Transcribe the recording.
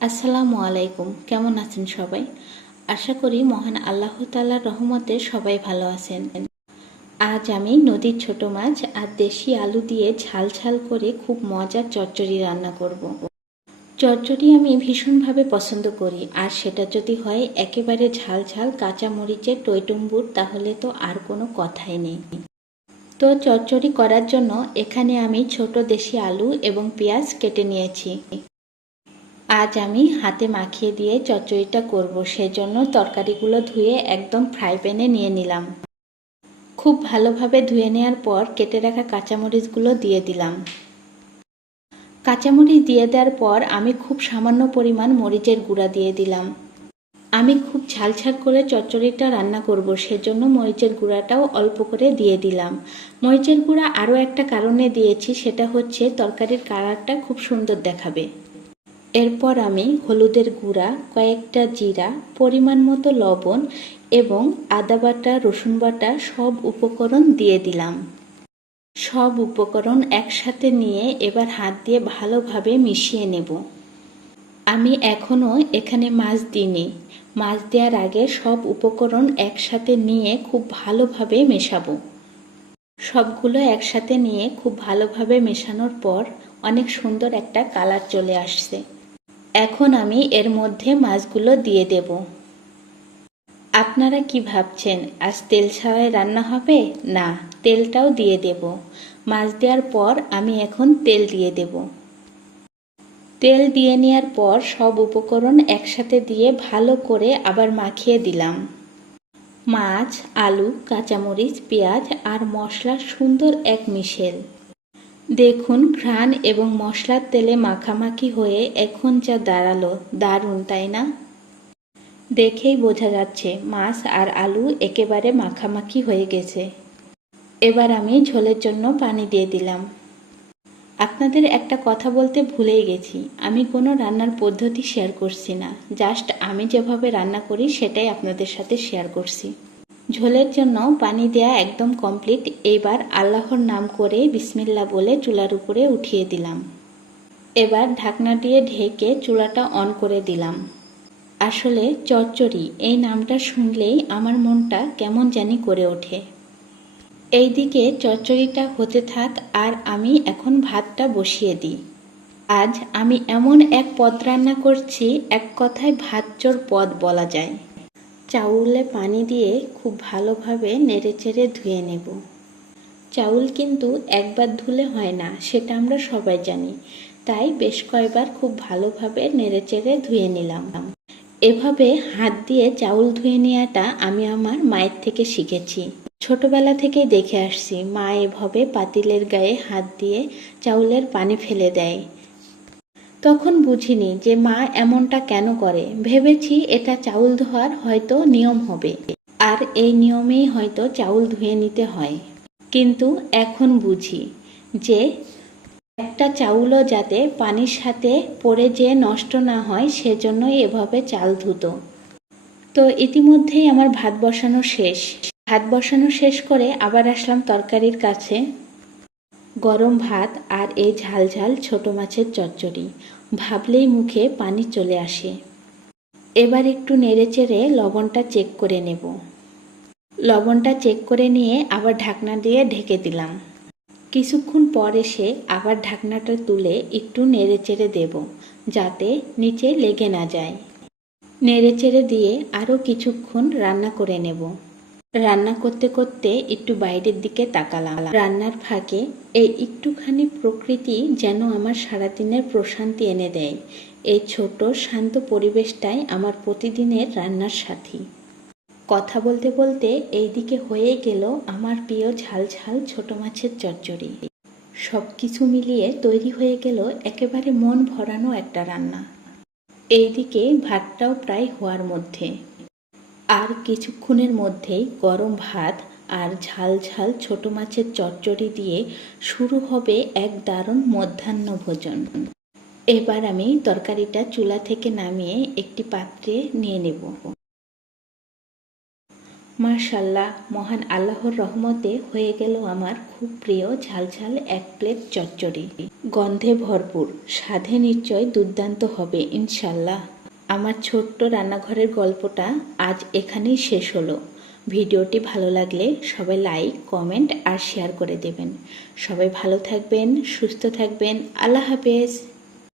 আসসালামু আলাইকুম। কেমন আছেন সবাই? আশা করি মহান আল্লাহ তাআলার রহমতে সবাই ভালো আছেন। আজ আমি নদীর ছোট মাছ আর দেশি আলু দিয়ে ঝাল ঝাল করে খুব মজার চচ্চড়ি রান্না করব। চচ্চড়ি আমি ভীষণভাবে পছন্দ করি, আর সেটা যদি হয় একেবারে ঝাল ঝাল কাঁচা মরিচের টইটুম্বুর, তাহলে তো আর কোনো কথাই নেই। তো চচ্চড়ি করার জন্য এখানে আমি ছোট দেশি আলু এবং পেঁয়াজ কেটে নিয়েছি। আজ আমি হাতে মাখিয়ে দিয়ে চচ্চড়িটা করব, সেজন্য তরকারিগুলো ধুয়ে একদম ফ্রাই প্যানে নিয়ে নিলাম। খুব ভালোভাবে ধুয়ে নেওয়ার পর কেটে রাখা কাঁচামরিচগুলো দিয়ে দিলাম। কাঁচামরিচ দিয়ে দেওয়ার পর আমি খুব সামান্য পরিমাণ মরিচের গুঁড়া দিয়ে দিলাম। আমি খুব ঝালঝাল করে চচ্চড়িটা রান্না করব, সেজন্য মরিচের গুঁড়াটাও অল্প করে দিয়ে দিলাম। মরিচের গুঁড়া আরও একটা কারণে দিয়েছি, সেটা হচ্ছে তরকারির কালারটা খুব সুন্দর দেখাবে। এরপর আমি হলুদের গুঁড়া, কয়েকটা জিরা, পরিমাণ মতো লবণ এবং আদা বাটা, রসুন বাটা সব উপকরণ দিয়ে দিলাম। সব উপকরণ একসাথে নিয়ে এবার হাত দিয়ে ভালোভাবে মিশিয়ে নেব। আমি এখনও এখানে মাছ দিইনি। মাছ দেওয়ার আগে সব উপকরণ একসাথে নিয়ে খুব ভালোভাবে মেশাবো। সবগুলো একসাথে নিয়ে খুব ভালোভাবে মেশানোর পর অনেক সুন্দর একটা কালার চলে আসছে। এখন আমি এর মধ্যে মাছগুলো দিয়ে দেব। আপনারা কি ভাবছেন, আজ তেল ছাড়াই রান্না হবে? না, তেলটাও দিয়ে দেব। মাছ দেওয়ার পর আমি এখন তেল দিয়ে দেব। তেল দিয়ে নেওয়ার পর সব উপকরণ একসাথে দিয়ে ভালো করে আবার মাখিয়ে দিলাম। মাছ, আলু, কাঁচামরিচ, পেঁয়াজ আর মশলার সুন্দর এক মিশেল। দেখুন, ঘ্রাণ এবং মশলার তেলে মাখামাখি হয়ে এখন যা দাঁড়ালো, দারুণ তাই না? দেখেই বোঝা যাচ্ছে মাছ আর আলু একেবারে মাখামাখি হয়ে গেছে। এবার আমি ঝোলের জন্য পানি দিয়ে দিলাম। আপনাদের একটা কথা বলতে ভুলেই গেছি, আমি কোনো রান্নার পদ্ধতি শেয়ার করছি না, জাস্ট আমি যেভাবে রান্না করি সেটাই আপনাদের সাথে শেয়ার করছি। ঝোলের জন্য পানি দেয়া একদম কমপ্লিট। এবার আল্লাহর নাম করে বিসমিল্লাহ বলে চুলার উপরে উঠিয়ে দিলাম। এবার ঢাকনা দিয়ে ঢেকে চুলাটা অন করে দিলাম। আসলে চচ্চড়ি এই নামটা শুনলেই আমার মনটা কেমন জানি করে ওঠে। এইদিকে চচ্চড়িটা হতে থাক আর আমি এখন ভাতটা বসিয়ে দিই। আজ আমি এমন এক পদ রান্না করছি, এক কথায় ভাতচোর পদ বলা যায়। চাউলে পানি দিয়ে খুব ভালোভাবে নেড়েচেড়ে ধুয়ে নেব। চাউল কিন্তু একবার ধুলে হয় না, সেটা আমরা সবাই জানি। তাই বেশ কয়েকবার খুব ভালোভাবে নেড়েচেড়ে ধুয়ে নিলাম। এভাবে হাত দিয়ে চাউল ধুয়ে নেওয়াটা আমি আমার মায়ের থেকে শিখেছি। ছোটবেলা থেকেই দেখে আসছি মা এভাবে পাতিলের গায়ে হাত দিয়ে চাউলের পানি ফেলে দেয়। তখন বুঝিনি যে মা এমনটা কেন করে, ভেবেছি এটা চাউল ধোয়ার হয়তো নিয়ম হবে, আর এই নিয়মেই হয়তো চাউল ধুয়ে নিতে হয়। কিন্তু এখন বুঝি যে একটা চাউলও যাতে পানির সাথে পড়ে যেয়ে নষ্ট না হয়, সেজন্যই এভাবে চাল ধুতো। তো ইতিমধ্যেই আমার ভাত বসানো শেষ। ভাত বসানো শেষ করে আবার আসলাম তরকারির কাছে। গরম ভাত আর এই ঝাল ঝাল ছোট মাছের চচ্চড়ি ভাবলেই মুখে পানি চলে আসে। এবার একটু নেড়েচেড়ে লবণটা চেক করে নেব। লবণটা চেক করে নিয়ে আবার ঢাকনা দিয়ে ঢেকে দিলাম। কিছুক্ষণ পর এসে আবার ঢাকনাটা তুলে একটু নেড়েচেড়ে দেব, যাতে নিচে লেগে না যায়। নেড়েচেড়ে দিয়ে আরও কিছুক্ষণ রান্না করে নেব। রান্না করতে করতে একটু বাইরের দিকে তাকালাম। রান্নার ফাঁকে এই একটুখানি প্রকৃতি যেন আমার সারাদিনের প্রশান্তি এনে দেয়। এই ছোট শান্ত পরিবেশটাই আমার প্রতিদিনের রান্নার সাথী। কথা বলতে বলতে এইদিকে হয়ে গেল আমার প্রিয় ঝাল ঝাল ছোট মাছের চচ্চড়ি। সব কিছু মিলিয়ে তৈরি হয়ে গেল একেবারে মন ভরানো একটা রান্না। এইদিকে ভাতটাও প্রায় হওয়ার মধ্যে। আর কিছুক্ষণের মধ্যেই গরম ভাত আর ঝাল ঝাল ছোট মাছের চচ্চড়ি দিয়ে শুরু হবে এক দারুণ মধ্যাহ্ন ভোজন। এবার আমি তরকারিটা চুলা থেকে নামিয়ে একটি পাত্রে নিয়ে নেব। মাশাল্লাহ, মহান আল্লাহর রহমতে হয়ে গেল আমার খুব প্রিয় ঝালঝাল এক প্লেট চচ্চড়ি। গন্ধে ভরপুর, স্বাদে নিশ্চয় দুর্দান্ত হবে ইনশাল্লাহ। আমার ছোট্ট রান্নাঘরের গল্পটা আজ এখানেই শেষ হলো। ভিডিওটি ভালো লাগলে সবাই লাইক, কমেন্ট আর শেয়ার করে দেবেন। সবাই ভালো থাকবেন, সুস্থ থাকবেন। আল্লাহ হাফেজ।